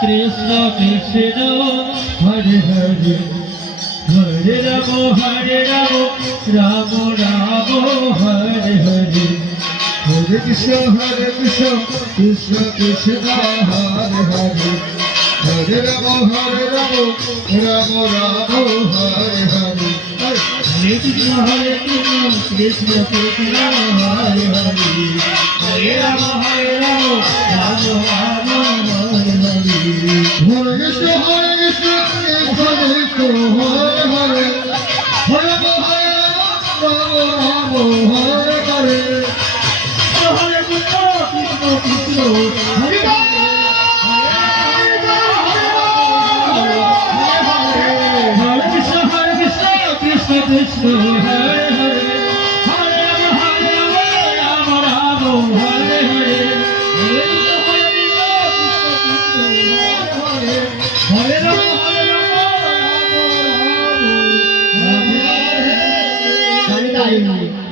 Krishna Krishna Hare Hare Hare Ram Ram Ram Hare Hare Hare Krishna Krishna Krishna Hare Hare Hare Ram Ram Ram Hare Hare Hare Krishna Krishna Krishna Hare Hare Hare Ram Ram Ram Hare Hare Hare Krishna Krishna Krishna Hare Hare Hare Ram Ram Hare Hare Hare Krishna Krishna Krishna Hare Krishna Hare Hare Hare Ram Ram Hare Hare Hare Ram Ram Hare Hare